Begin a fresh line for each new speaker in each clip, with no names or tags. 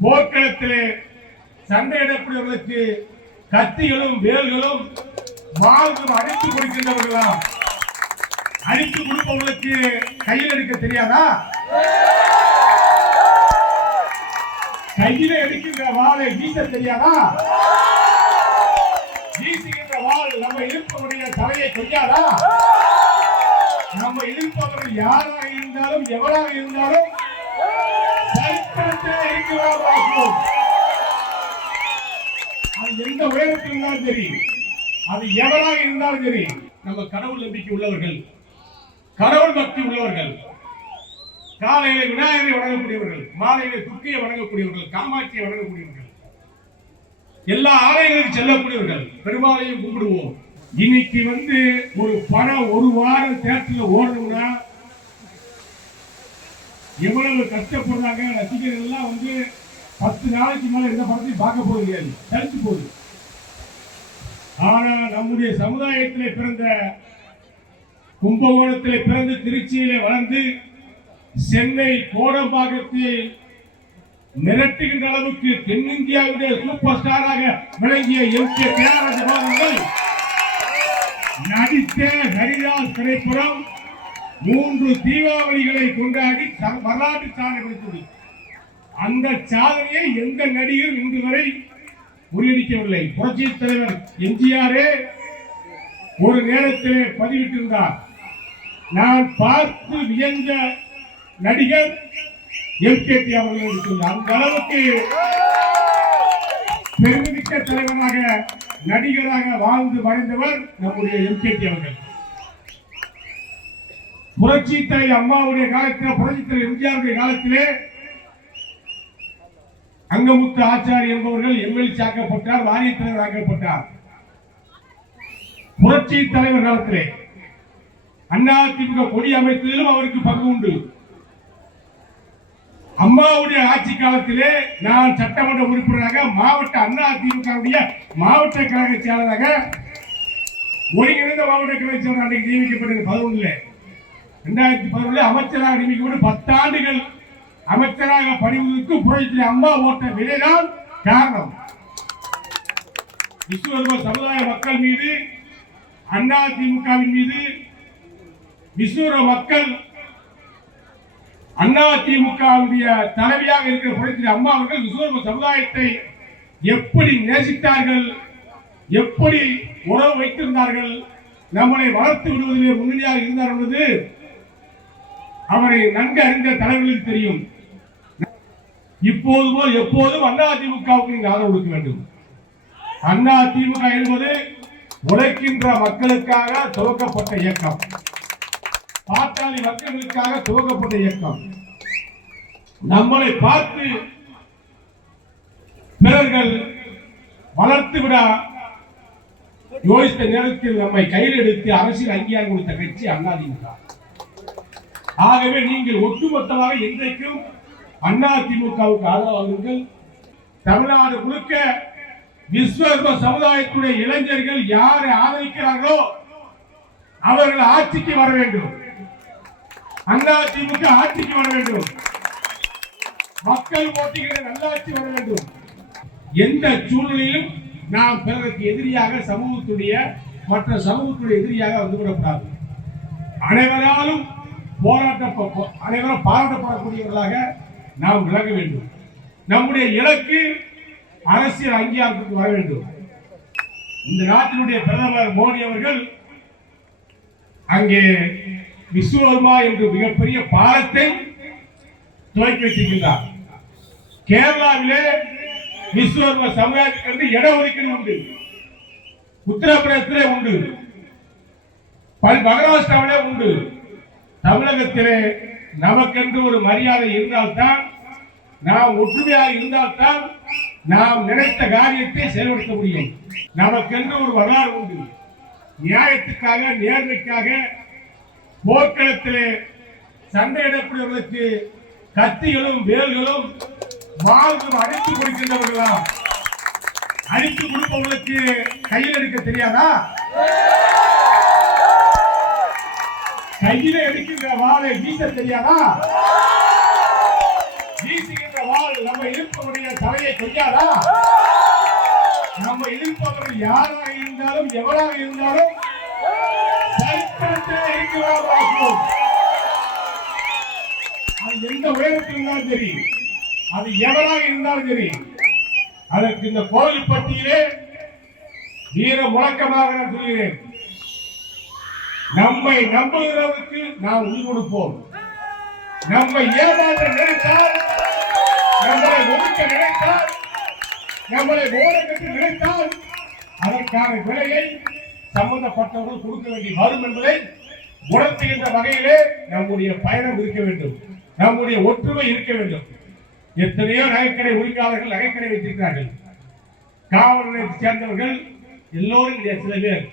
போர்க்களத்திலே சண்டையிடக்கூடியவர்களுக்கு கத்திகளும் வேல்களும் வாழ்வும் அடித்து கொடுக்கின்றவர்களாம். அடித்து கொடுப்பவர்களுக்கு கையில் எடுக்க தெரியாதா? கையில எடுக்கின்ற வாளை வீச தெரியாதா? வீசுகின்ற வாள் நம்ம இருப்பவருடைய தலையை தெரியாதா நம்ம இருப்பவர்கள் யாராக இருந்தாலும் எவராக இருந்தாலும் அது எந்த உயரத்தில் இருந்தாலும் சரி அது எவராக இருந்தாலும் சரி நம்ம கடவுள் நம்பிக்கை உள்ளவர்கள் கடவுள் பக்தி உள்ளவர்கள் காலையில விநாயகரை வணங்கக்கூடியவர்கள் மாலையில துர்க்கையை வணங்கக்கூடியவர்கள் காமாட்சியை வணங்கக்கூடியவர்கள் எல்லா ஆலயங்களுக்கும் செல்லக்கூடியவர்கள் பெருமாளையும் கும்பிடுவோம். இன்னைக்கு வந்து ஒரு படம் ஒரு வாரம் தேட்டர்ல ஓடணும்னா எவ்வளவு கஷ்டப்படுறாங்க ரசிகர்கள் எல்லாம் வந்து பத்து நாளைக்கு மேல எந்த படத்தையும் பார்க்க போகுது கிடையாது தடுத்து போகுது. ஆனா நம்முடைய சமுதாயத்திலே பிறந்த கும்பகோணத்திலே பிறந்து திருச்சியிலே வளர்ந்து சென்னை கோடம்பாக்கத்தில் மிரட்டுகின்ற அளவுக்கு தென்னிந்தியாவுடைய சூப்பர் ஸ்டாராக விளங்கிய எம் கே தியாகராஜ நடித்த ஹரிதாஸ் திரைப்படம் மூன்று தீபாவளிகளை கொண்டாடி ச- வரலாற்று சாதனை படைத்தது அந்த சாதனையை எந்த நடிகர் இன்று வரை முறியடிக்கவில்லை. புரட்சி தலைவர் எம்ஜிஆரே ஒரு நேரத்திலே பதிவிட்டிருந்தார். நான் பார்த்து வியந்த நடிகர் எல்கேடி அவர்கள் என்று அந்த அளவுக்கு பெருமிக்க தலைவராக நடிகராக வாழ்ந்து மறைந்தவர் நம்முடைய எல்கேடி அவர்கள். புரட்சி தாய் அம்மாவுடைய காலத்தில் புரட்சி தலைவர் எம்ஜிஆருடைய காலத்திலே அங்கமுத்து ஆச்சாரி என்பவர்கள் எம்எல்சி ஆக்கப்பட்டார் வாரிய தலைவர் ஆக்கப்பட்டார். புரட்சி தலைவர் காலத்திலே அதிமுக கொடி அமைத்ததிலும் அவருக்கு பங்கு உண்டு. அம்மாவுடைய ஆட்சி காலத்திலே நான் சட்டமன்ற உறுப்பினராக மாவட்ட அண்ணா அதிமுகவுடைய மாவட்ட கழக செயலராக ஒருங்கிணைந்த மாவட்ட கழக செயலர் அன்றைக்கு நியமிக்கப்பட்டது பதினொன்றுல ரெண்டாயிரத்தி பதினொன்று அமைச்சராக நியமிக்கப்பட்டு பத்தாண்டுகள் அமைச்சராக பணிவதற்கு புரட்சி அம்மா ஓட்ட விலைதான் காரணம். விஸ்வரூப சமுதாய மக்கள் மீது அண்ணா திமுகவின் மீது விஸ்வரூப மக்கள் அண்ணா திமுகவுடைய தலைவியாக இருக்கிற புரட்சி அம்மா அவர்கள் விஸ்வரூப சமுதாயத்தை எப்படி நேசித்தார்கள் எப்படி உறவு வைத்திருந்தார்கள் நம்மளை வளர்த்து விடுவதிலே முன்னணியாக இருந்தார் என்பது அவரை நன்கு அறிந்த தலைவர்களுக்கு தெரியும். இப்போது போல் எப்போதும் அண்ணா திமுகவுக்கு நீங்கள் ஆதரவு கொடுக்க வேண்டும். அண்ணா திமுக என்பது உழைக்கின்ற மக்களுக்காக துவக்கப்பட்ட இயக்கம். பாட்டாளி மக்களுக்காக துவக்கப்பட்ட இயக்கம். நம்மளை பார்த்து பிறர்கள் வளர்த்து விட யோசித்த நேரத்தில் நம்மை கையில் எடுத்து அரசியல் அங்கீகாரம் கொடுத்த கட்சி அதிமுக ஆகவே நீங்கள் ஒட்டுமொத்தமாக இன்றைக்கும் அதிமுகவுக்கு ஆதரவாளர்கள் தமிழ்நாடு முழுக்க விஸ்வ சமுதாயத்துடைய இளைஞர்கள் யாரை ஆதரிக்கிறார்களோ அவர்கள் ஆட்சிக்கு வர வேண்டும். அதிமுக ஆட்சிக்கு வர வேண்டும். மக்கள் போட்டிகளை நல்லாட்சி வர வேண்டும். எந்த சூழ்நிலையிலும் நாம் பிறருக்கு எதிரியாக சமூகத்துடைய மற்ற சமூகத்துடைய எதிரியாக வந்துவிடக்கூடாது. அனைவராலும் போராட்ட அனைவரும் பாராட்டப்படக்கூடியவர்களாக நாம் விளங்க வேண்டும். நம்முடைய இலக்கு அரசியல் அங்கீகாரத்துக்கு வர வேண்டும். இந்த நாட்டினுடைய பிரதமர் மோடி அவர்கள் அங்கே விஸ்வகர்மா என்று மிகப்பெரிய பாலத்தை துவக்கி வைத்திருக்கின்றார். கேரளாவிலே விஸ்வகர்ம சமுதாயத்துக்கு இட ஒதுக்கீடு உண்டு. உத்தரப்பிரதேசத்திலே உண்டு. மகாராஷ்டிராவிலே உண்டு. தமிழகத்திலே நமக்கென்று ஒரு மரியாதை இருந்தால்தான் நாம் ஒற்றுமையாக இருந்தால்தான் நாம் நினைத்த காரியத்தை செயல்படுத்த முடியும். நமக்கென்று ஒரு வரலாறு உண்டு. நியாயத்துக்காக நேர்மைக்காக போர்க்களத்திலே சண்டையிடக்கூடியவர்களுக்கு கத்திகளும் வேல்களும் வாழ்வும் அடித்து கொடுக்கின்றவர்களாம் அடித்து கொடுப்பவர்களுக்கு கையில் எடுக்க தெரியாதா? கையில எடுக்கின்ற வாளை வீச தெரியாதா? வீசுகின்ற வாள் நம்ம இருப்பவருடைய தலையை கொஞ்சாதா நம்ம இருப்பவர்கள் யாராக இருந்தாலும் எவராக இருந்தாலும் சரித்திரத்தில் இருக்கிறார் பார்ப்போம். அது எந்த உயரத்தில் இருந்தாலும் சரி அது எவராக இருந்தாலும் சரி அதற்கு இந்த கோவில் பட்டியலே வீர முழக்கமாக நான் சொல்கிறேன். நம்மை நம்புகிறவருக்கு நாம் உயிர் கொடுப்போம் நம்மை ஏமாற்ற நினைத்தால் நம்மளை ஒதுக்க நினைத்தால் நம்மளை ஓரங்கட்டு நினைத்தால் அதற்கான விலையை சம்பந்தப்பட்டவர்கள் கொடுக்க வேண்டி வரும் என்பதை உணர்த்துகின்ற வகையிலே நம்முடைய பயணம் இருக்க வேண்டும். நம்முடைய ஒற்றுமை இருக்க வேண்டும். எத்தனையோ நகைக்கடை உரிமையாளர்கள் நகைக்கடை வைத்திருக்கிறார்கள். காவல் நிலையத்தை சேர்ந்தவர்கள் எல்லோரும் சில பேர்.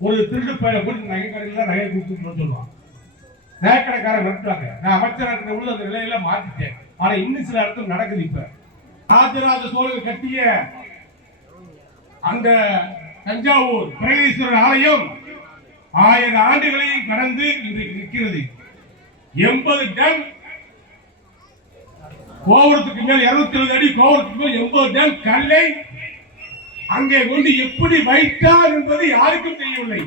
ஒரு திருடு பயில போய் நகை கடையில் நகை சொல்லுவாங்க. சொல்லுவான் நகைக்கடைக்காரன் நடத்துவாங்க நான் அமைச்சராக இருக்கிற உள்ள அந்த நிலையில மாத்திட்டேன் ஆனா இன்னும் சில இடத்துல நடக்குது இப்ப. ராஜராஜ சோழன் கட்டிய அந்த தஞ்சாவூர் பிரகதீஸ்வரர் ஆலயம் ஆயிரம் ஆண்டுகளையும் கடந்து இன்றைக்கு நிற்கிறது. எண்பது டன் கோபுரத்துக்கு மேல் இருபத்தி எழுபது அடி கோபுரத்துக்கு மேல் எண்பது டன் கல்லை அங்கே கொண்டு எப்படி வைத்தார் என்பது யாருக்கும் தெரியவில்லை.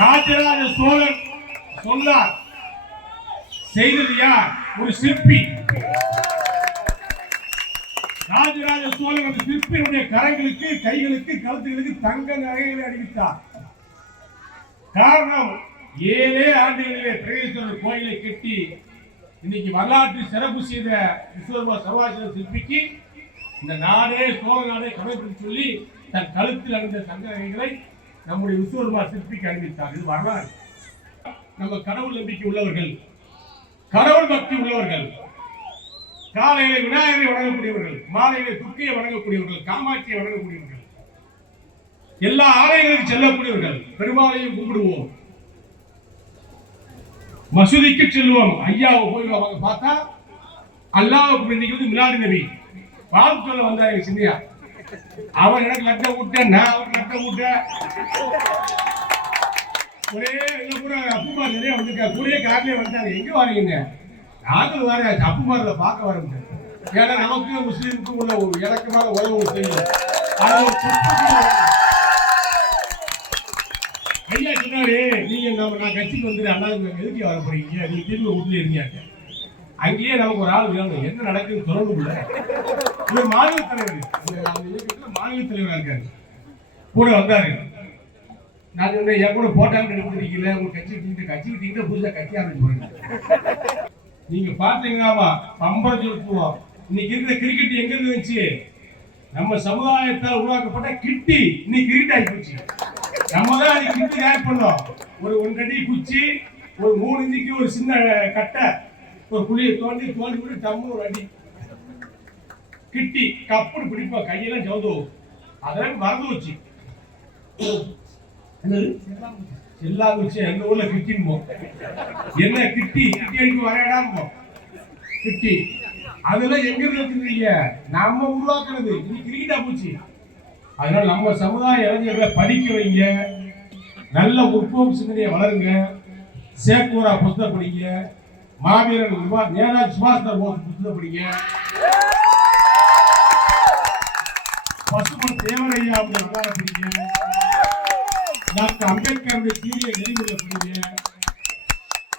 ராஜராஜ சோழன் சொன்னார் செய்தது யார்? ஒரு சிற்பி. ராஜராஜ சோழன் அந்த சிற்பியினுடைய கரங்களுக்கு கைகளுக்கு கழுத்துகளுக்கு தங்க நகைகளை அறிவித்தார் காரணம் ஏழே ஆண்டுகளிலே பிரகேஸ்வரர் கோயிலை கட்டி இன்னைக்கு வரலாற்று சிறப்பு செய்த விஸ்வரூப சர்வாசிர சிற்பிக்கு இந்த நாடே சோழ நாடே கடைபிடித்து சொல்லி தன் கழுத்தில் அணிந்த சங்கங்களை நம்முடைய விஸ்வரூபா சிற்பிக்கு அறிவித்தார். இது வரலாறு. நம்ம கடவுள் நம்பிக்கை உள்ளவர்கள் கடவுள் பக்தி உள்ளவர்கள் காலையில விநாயகரை வணங்கக்கூடியவர்கள் மாலையில துர்க்கையை வணங்கக்கூடியவர்கள் காமாட்சியை வணங்கக்கூடியவர்கள் எல்லா ஆலயங்களுக்கும் செல்லக்கூடியவர்கள் பெருமாளையும் கும்பிடுவோம். மசூதிக்கு செல்வோம். ஐயாவை போய் அவங்க பார்த்தா அல்லாஹ் இன்னைக்கு வந்து மிலாடி நபி. வாழ்த்து சொல்ல வந்தாரு சின்னியா. அவர் எனக்கு லட்சம் விட்டேன் நான் அவர் லட்சம் விட்டேன் ஒரே எங்க கூட அப்புமா நிறைய வந்திருக்காரு கூடயே காட்டிலே வந்தாங்க எங்க வரீங்க நாங்களும் வர அப்புமாரில் பார்க்க வரோம் ஏன்னா நமக்கு முஸ்லீமுக்கும் உள்ள ஒரு இறக்கமான உறவு தெரியும் ஐயா சொன்னாரு நீங்க நம்ம நான் கட்சிக்கு வந்துட்டு அண்ணா எதுக்கு வர போறீங்க நீங்க திரும்ப வீட்டுல இருங்க அங்கேயே நமக்கு ஒரு ஆள் வேணும் என்ன நடக்குதுன்னு சொல்லணும்ல இவர் மாநில தலைவர். இந்த மாநில தலைவராக இருக்காரு. கூட வந்தாரு. நான் வந்து என் கூட போட்டாங்க எடுத்துருக்கீங்கள உங்க கட்சி விட்டு கட்சி விட்டீங்கன்னா புதுசாக கட்சி ஆரம்பிச்சு போறீங்க நீங்க பாத்தீங்கன்னாமா பம்பரம் சொல்லுவோம் இன்னைக்கு இருக்கிற கிரிக்கெட் எங்க இருந்து வந்துச்சு? நம்ம சமுதாயத்தால் உருவாக்கப்பட்ட கிட்டி இன்னைக்கு கிரிக்கெட் ஆகி போச்சு. நம்ம தான் அது கிட்டி தயார் பண்ணோம். ஒரு ஒன்றடி குச்சி ஒரு மூணு இன்ச்சுக்கு ஒரு சின்ன கட்டை ஒரு குழியை தோண்டி தோண்டி விட்டு டம்மு ஒரு அடி. கிட்டி கப்புன்னு பிடிப்போம் கையெல்லாம் ஜவுதுவோம் அதெல்லாம் மறந்து வச்சு என்னது? செல்லாங்குச்சி எங்க ஊர்ல கிட்டின்போம் என்ன கிட்டி? கிட்டி அடிக்க வரையடாமோ கிட்டி. அதெல்லாம் எங்க வச்சிருக்கீங்க நம்ம உருவாக்குறது. இது கிரிக்கெட்டா போச்சு. அதனால நம்ம சமுதாய இளைஞர்களை படிக்க வைங்க. நல்ல முற்போக்கு சிந்தனையை வளருங்க. சேக்கூரா புத்தகம் படிங்க. மாவீரன் சுபா- நேதாஜி சுபாஷ் சந்திர போஸ் புத்தகம் படிங்க. பசுமன் தேவரையா வரலாறு படிங்க. டாக்டர் அம்பேத்கருடைய சீரிய நெறிமுறை படிங்க.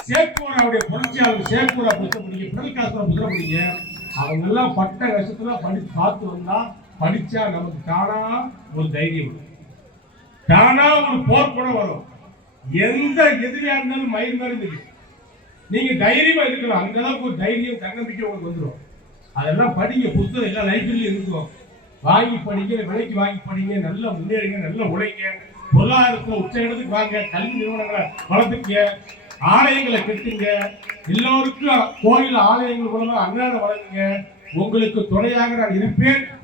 சேக்கூராவுடைய புரட்சியாளர் சேக்கூரா புத்தகம் படிங்க. பிடல் புத்தகம் படிங்க. அவங்க எல்லாம் பட்ட கஷ்டத்துல படி பார்த்து வந்தா படிச்சா நமக்கு தானா ஒரு தைரியம் வரும். தானா ஒரு போர் கூட வரும். எந்த எதிரியா இருந்தாலும் மயில் மாதிரி தெரியும் நீங்க தைரியமா இருக்கலாம் அங்கதான் ஒரு தைரியம் தன்னம்பிக்கை உங்களுக்கு வந்துடும் அதெல்லாம் படிங்க புத்தகம் எல்லாம் லைப்ரரியில இருக்கும். வாங்கி படிங்க விலைக்கு வாங்கி படிங்க நல்லா முன்னேறுங்க நல்லா உழைங்க. பொருளாதாரத்தை உச்ச இடத்துக்கு வாங்க கல்வி நிறுவனங்களை வளர்த்துக்க ஆலயங்களை கட்டுங்க. எல்லோருக்கும் கோயில் ஆலயங்கள் மூலமா அன்னாடம் வழங்குங்க. உங்களுக்கு துணையாக நான் இருப்பேன்.